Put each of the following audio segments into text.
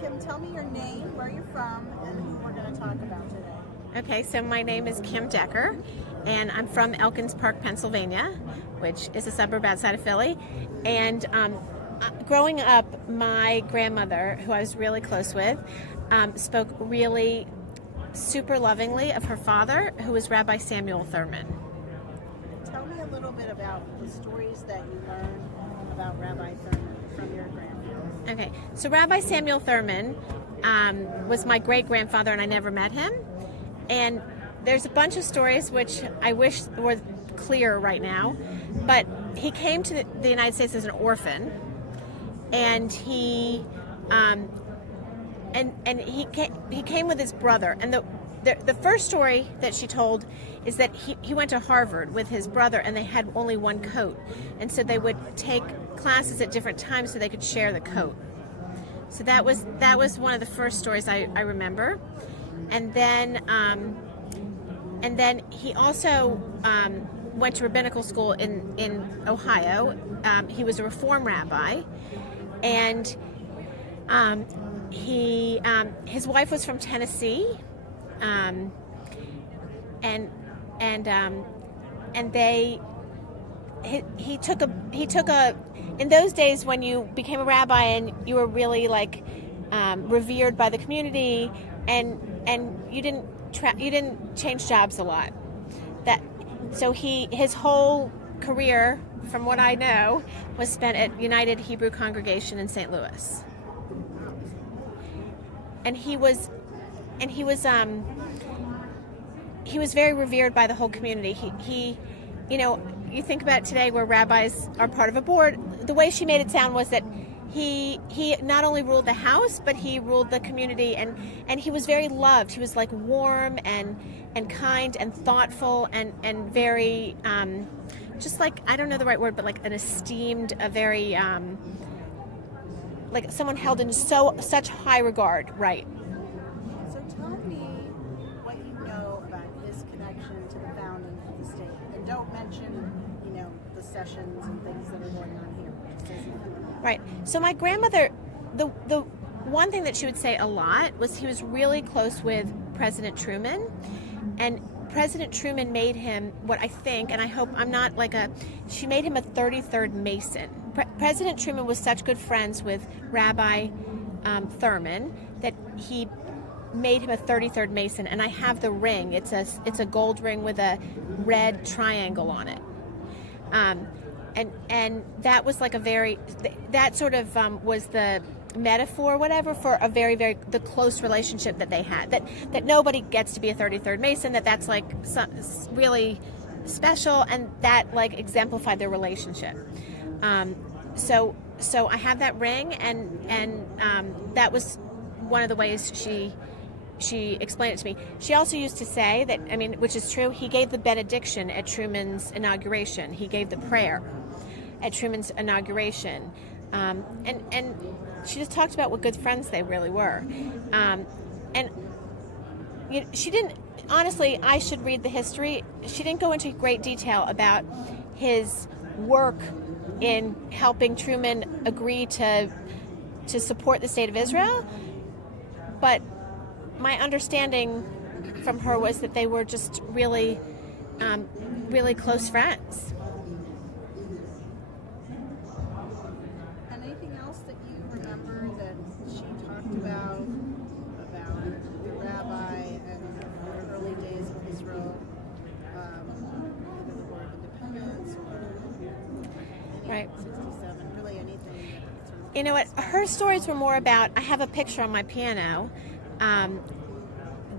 Kim, tell me your name, where you're from, and who we're going to talk about today. Okay, so my name is Kim Decker, and I'm from Elkins Park, Pennsylvania, which is a suburb outside of Philly. And growing up, my grandmother, who I was really close with, spoke really super lovingly of her father, who was Rabbi Samuel Thurman. Tell me a little bit about the stories that you learned about Rabbi Thurman from your grandfather. Okay, so Rabbi Samuel Thurman was my great-grandfather, and I never met him. And there's a bunch of stories which I wish were clear right now, but he came to the United States as an orphan, and he came with his brother. And the first story that she told is that he went to Harvard with his brother, and they had only one coat, and so they would take classes at different times so they could share the coat. So that was one of the first stories I remember. And then he also went to rabbinical school in Ohio. He was a Reform rabbi, and his wife was from Tennessee, and he took a in those days when you became a rabbi and you were really revered by the community, and you didn't change jobs a lot. So his whole career, from what I know, was spent at United Hebrew Congregation in St. Louis. And he was very revered by the whole community. He you think about it today where rabbis are part of a board, the way she made it sound was that he not only ruled the house, but he ruled the community, and he was very loved. He was warm and kind and thoughtful and very just I don't know the right word, but an esteemed, a very someone held in such high regard, right? So tell me what you know about his connection to the founding of the state, and don't mention the sessions and things that are going on here. Right. So my grandmother, the one thing that she would say a lot was he was really close with President Truman, and President Truman made him what I think, and I hope I'm not she made him a 33rd Mason. President Truman was such good friends with Rabbi Thurman that he made him a 33rd Mason, and I have the ring. It's a gold ring with a red triangle on it. And that was that sort of was the metaphor, whatever, for a very, very the close relationship that they had. That nobody gets to be a 33rd Mason. That's really special, and that exemplified their relationship. So I have that ring, and that was one of the ways she explained it to me. She also used to say that, which is true, he gave the benediction at Truman's inauguration. He gave the prayer at Truman's inauguration. And she just talked about what good friends they really were. And she didn't, honestly, I should read the history. She didn't go into great detail about his work in helping Truman agree to support the state of Israel. But my understanding from her was that they were just really, really close friends. Anything else that you remember that she talked about the rabbi and the early days of Israel, either the War of Independence or right. 67, really anything? You know what? Her stories were more about, I have a picture on my piano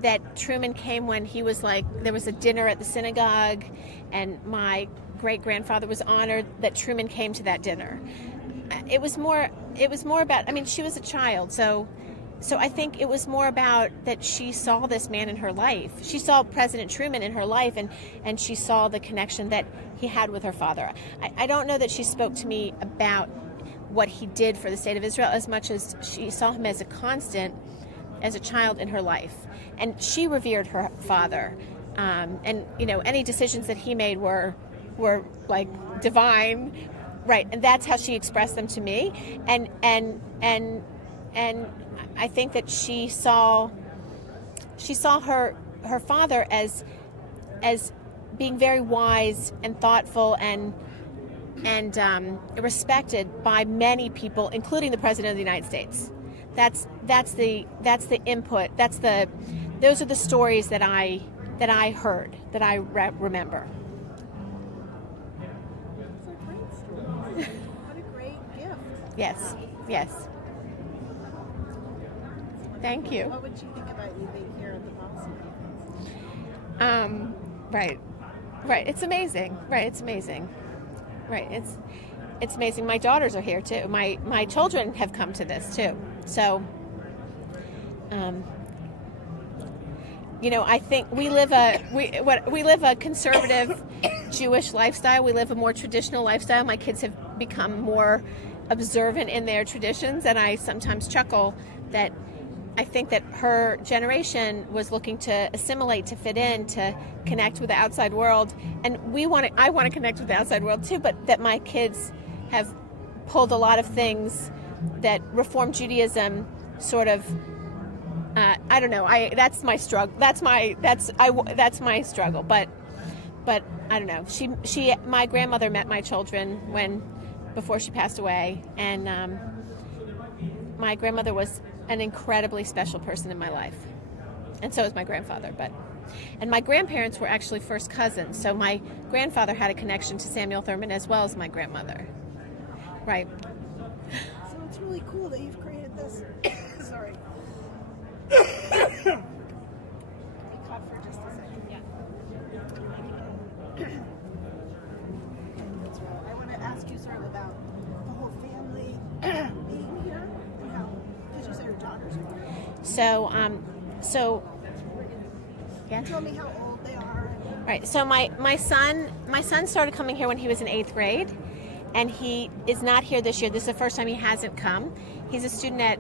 that Truman came when he was there was a dinner at the synagogue, and my great-grandfather was honored that Truman came to that dinner. It was more about, she was a child, so I think it was more about that she saw this man in her life. She saw President Truman in her life, and she saw the connection that he had with her father. I don't know that she spoke to me about what he did for the state of Israel as much as she saw him as a constant as a child in her life, and she revered her father, and any decisions that he made were divine, right? And that's how she expressed them to me, and I think that she saw her father as being very wise and thoughtful and respected by many people, including the President of the United States. That's the input. Those are the stories that I heard, that I remember. It's a great story. What a great gift. Yes. Thank you. What would you think about you being here at the policy conference? Right. It's amazing. It's amazing. It's amazing. My daughters are here too. My children have come to this too. So, I think we live a conservative Jewish lifestyle. We live a more traditional lifestyle. My kids have become more observant in their traditions, and I sometimes chuckle that I think that her generation was looking to assimilate, to fit in, to connect with the outside world, and I want to connect with the outside world too, but that my kids have pulled a lot of things that Reform Judaism sort of I don't know. That's my struggle. That's my struggle. But I don't know. My grandmother met my children before she passed away, and my grandmother was an incredibly special person in my life, and so is my grandfather. And my grandparents were actually first cousins, so my grandfather had a connection to Samuel Thurman as well as my grandmother. Right. So it's really cool that you've created this. Sorry. Can we cut for just a second? Yeah. I want to ask you sort of about the whole family being here and how, because you said your daughters are here. So yeah. Tell me how old they are. Right. So my son started coming here when he was in 8th grade, and he is not here this year. This is the first time he hasn't come. He's a student at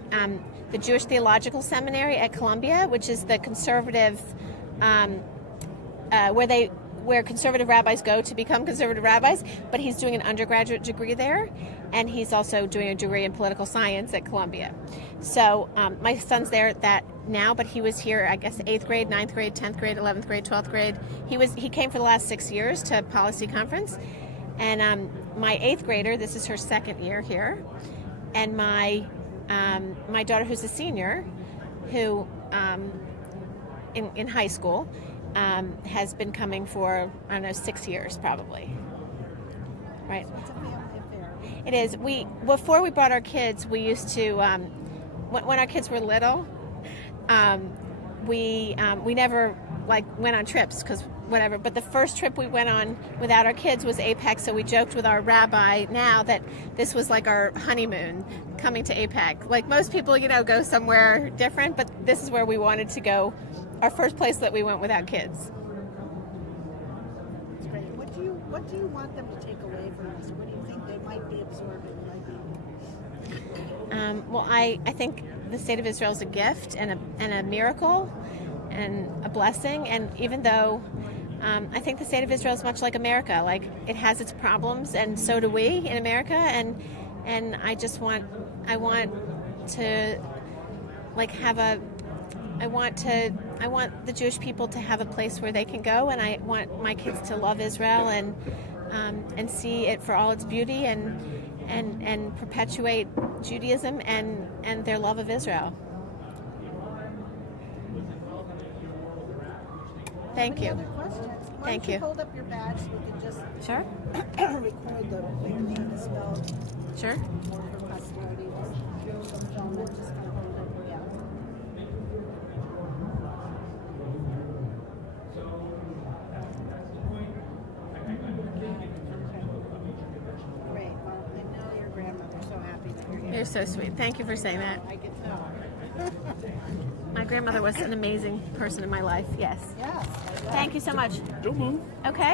the Jewish Theological Seminary at Columbia, which is the conservative, where conservative rabbis go to become conservative rabbis. But he's doing an undergraduate degree there, and he's also doing a degree in political science at Columbia. So my son's there at that now, but he was here, I guess, 8th grade, 9th grade, 10th grade, 11th grade, 12th grade. He came for the last 6 years to policy conference. And my 8th grader, this is her 2nd year here, and my daughter, who's a senior, who in high school, has been coming for, I don't know, 6 years probably. Right. So it's a family affair. It is. Before we brought our kids, we used to when our kids were little, we never went on trips because whatever. But the first trip we went on without our kids was AIPAC. So we joked with our rabbi now that this was like our honeymoon, coming to AIPAC. Like most people, go somewhere different, but this is where we wanted to go. Our first place that we went without kids. That's great. What do you want them to take away from this? What do you think they might be absorbing? Well, I think the state of Israel is a gift and a miracle and a blessing. And even though I think the state of Israel is much like America, like it has its problems, and so do we in America. And I want the Jewish people to have a place where they can go, and I want my kids to love Israel and see it for all its beauty and perpetuate Judaism and their love of Israel. Thank you. Other questions? Thank you. Hold up your badge so we can just Sure. record the way your name is spelled. Sure. For posterity. Just kind of hold it. Yeah. Great. Well, I know your grandmother's so happy that you're here. You're so sweet. Thank you for saying that. I can tell. My grandmother was an amazing person in my life. Yes. Yes. Thank you so much. Don't move. Okay.